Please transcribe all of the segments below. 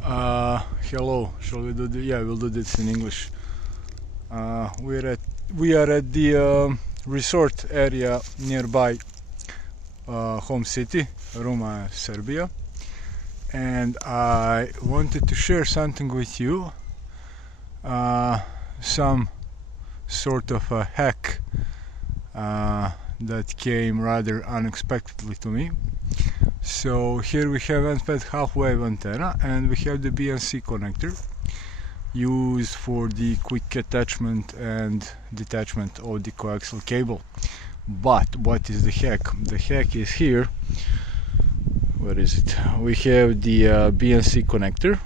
Hello. Shall we do yeah, we'll do this in English. We are at the resort area nearby home city, Roma, Serbia, and I wanted to share something with you. Some sort of a hack that came rather unexpectedly to me. So here we have unplanned half-wave antenna, and we have the BNC connector used for the quick attachment and detachment of the coaxial cable. But what is the hack? The hack is here. Where is it? We have the BNC connector,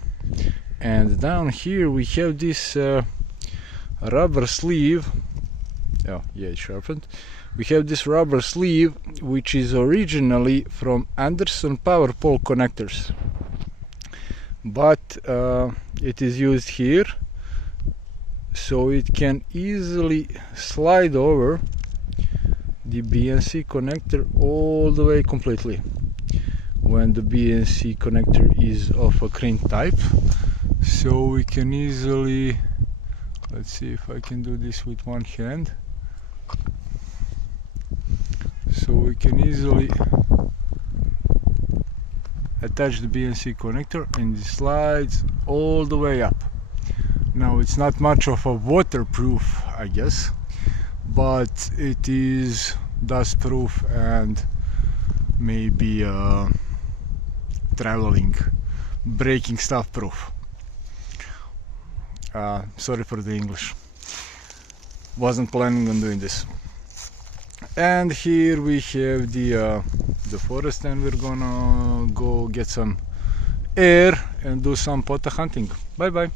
and down here we have this rubber sleeve. Oh yeah, it's sharpened. We have this rubber sleeve which is originally from Anderson powerpole connectors, but it is used here so it can easily slide over the BNC connector all the way completely when the BNC connector is of a crimp type. So we can easily, let's see if I can do this with one hand. So we can easily attach the BNC connector and it slides all the way up. Now it's not much of a waterproof, I guess, but it is dust proof and maybe traveling, breaking stuff proof. Sorry for the English, wasn't planning on doing this. And here we have the forest, and we're gonna go get some air and do some photo hunting. Bye bye.